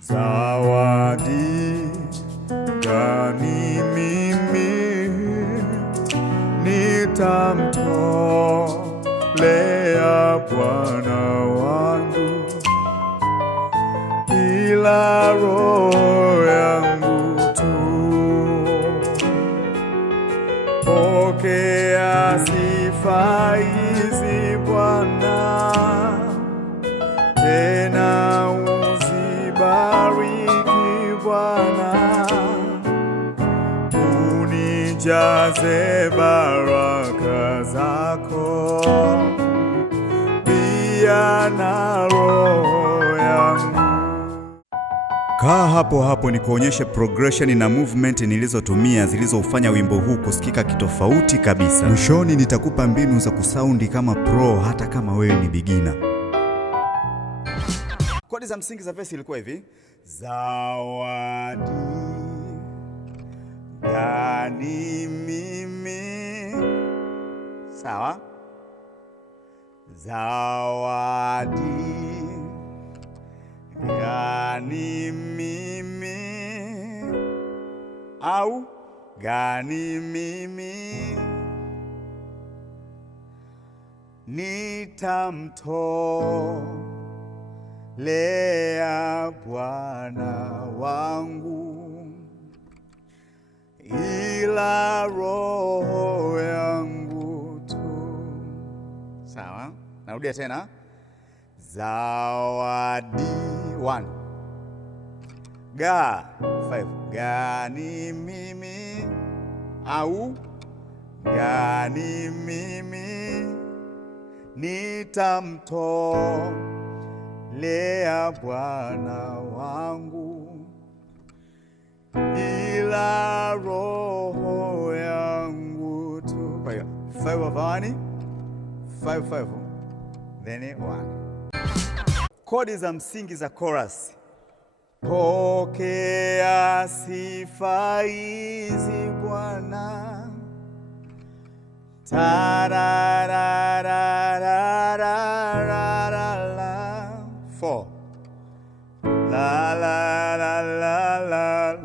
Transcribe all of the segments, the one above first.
Zawadi gani mimi nitamtolea Bwana wangu, ila roho yangu tu? Pokea sifa hizi Bwana, tena uzibariki Bwana, unijaze baraka zako pia na roho yangu. Kaa hapo hapo nikuonyeshe progression na movement nilizotumia zilizofanya wimbo huu kusikika kitofauti kabisa. Mwishoni nitakupa mbinu za kusaundi kama pro hata kama wewe ni beginner. Kodi za msingi za verse ilikuwa hivi: zawadi gani mimi, sawa. Zawadi gani mimi, au gani mimi nitamtolea Bwana wangu, ila roho yangu tu. Sawa, narudia tena. Zawadi 1 ga 5 gani mimi, au gani mimi nitamtolea Bwana wangu, ila roho yangu tu. Kwa hiyo 5 of 1 5 then 1. Kodi za msingi za chorus: pokea sifa hizi Bwana, tarararararararara 4 la la la la la la la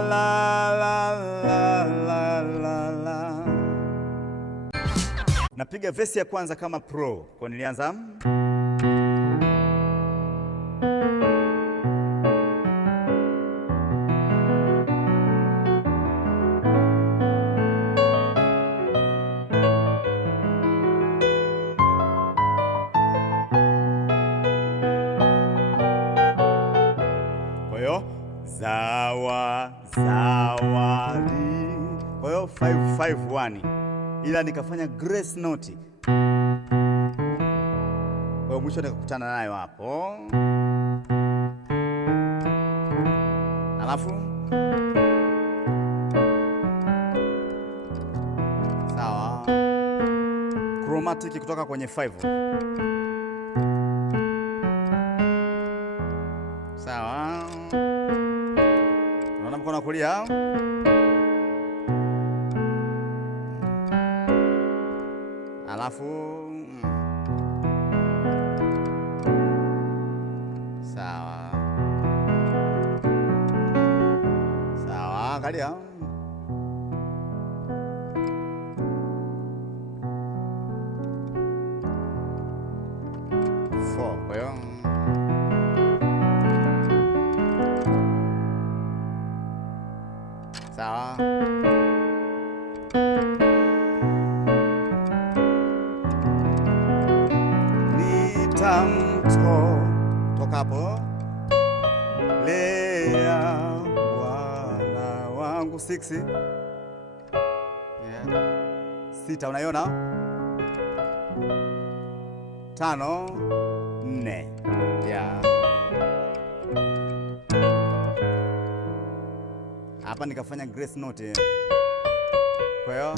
la la la la la. Napiga verse ya kwanza kama pro, kwa nilianza zawadi. Kwa hiyo 5-5-1, ila nikafanya grace note. Kwa hiyo mwisho nikakutana nayo hapo, alafu sawa, chromatic kutoka kwenye 5. Sawa, unaona mkono wa kulia, alafu sawa sawa, angalia kwa hiyo sawa, toka hapo lea Bwana wangu 6 yeah. 6 unaiona, 5 4 yeah. Hapa nikafanya grace note, kwa hiyo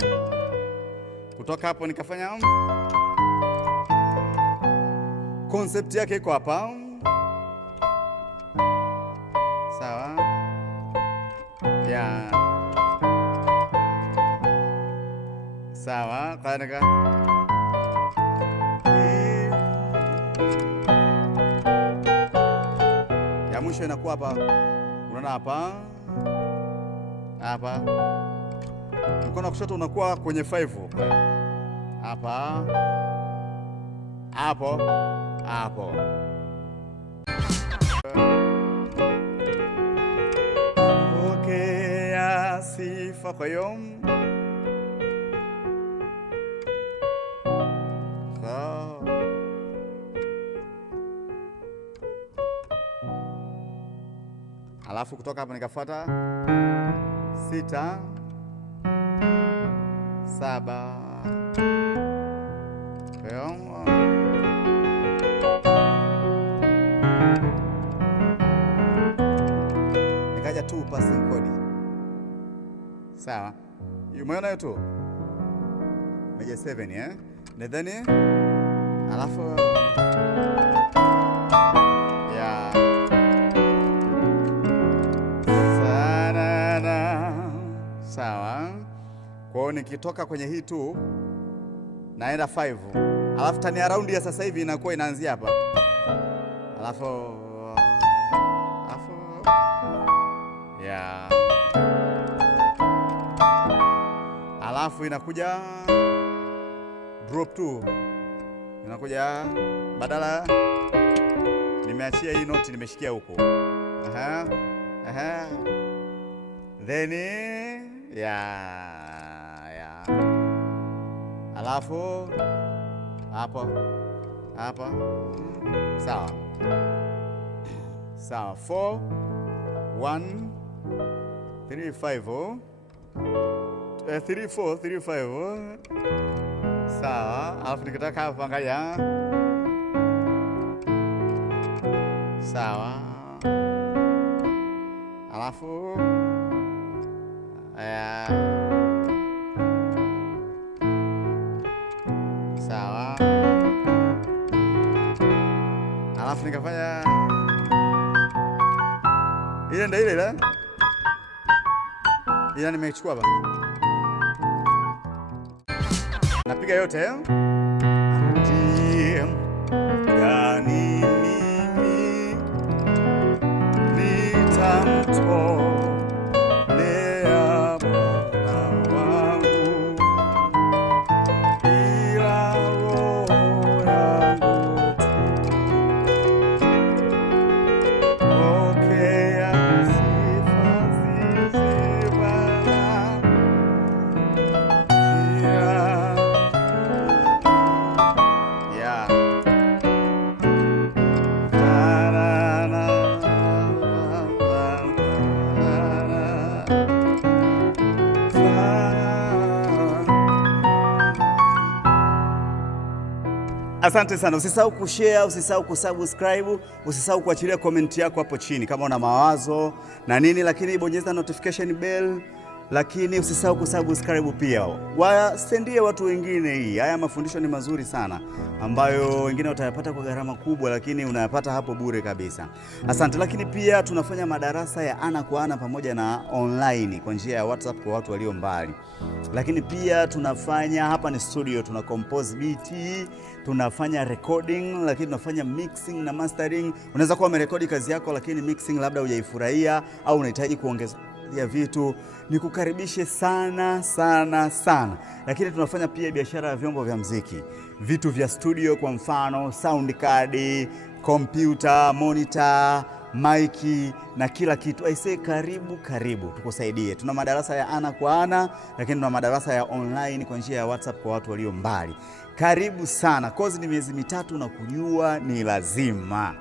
kutoka hapo nikafanya concept yake iko hapa, sawa ya sawa, kana mwisho inakuwa hapa. Unaona hapa. Hapa. Mkono wa kushoto unakuwa kwenye 5 hapa. Hapo. Hapo. Pokea sifa kwa hiyo. Alafu kutoka hapa nikafuata 6 7 nikaja tu passing chord. Sawa, umeona hiyo tu major 7 na then alafu ya sawa. Kwa hiyo nikitoka kwenye hii tu naenda 5, alafu tani around ya sasa hivi inakuwa inaanzia hapa, alafu ya alafu inakuja drop 2, inakuja badala nimeachia hii note nimeshikia huko. Then alafu hapo sawa sawa. 4 1 3 5 3 4 3 5 sawa. Alafu nikitaka hapa angalia sawa, alafu sawa, alafu nikafanya ile ndio ile ila nimechukua hapa, napiga yote gani mimi nitamtoa Asante sana. Usisahau kushare, usisahau kusubscribe, usisahau kuachilia comment yako hapo chini kama una mawazo na nini, lakini bonyeza notification bell, lakini usisahau kusubscribe pia. Wasendie watu wengine hii. Haya mafundisho ni mazuri sana ambayo wengine watayapata kwa gharama kubwa, lakini unayapata hapo bure kabisa. Asante. Lakini pia tunafanya madarasa ya ana kwa ana pamoja na online kwa njia ya WhatsApp kwa watu walio mbali. Lakini pia tunafanya hapa ni studio, tuna compose beat, tunafanya recording, lakini tunafanya mixing na mastering. Unaweza kuwa umerekodi kazi yako lakini mixing labda hujaifurahia au unahitaji kuongeza ya vitu, nikukaribishe sana sana sana. Lakini tunafanya pia biashara ya vyombo vya muziki, vitu vya studio, kwa mfano sound card, computer, monitor, maiki na kila kitu. Aisee, karibu tukusaidie. Tuna madarasa ya ana kwa ana, lakini tuna madarasa ya online kwa njia ya WhatsApp kwa watu walio mbali. Karibu sana. Kozi ni miezi 3 na kujua ni lazima.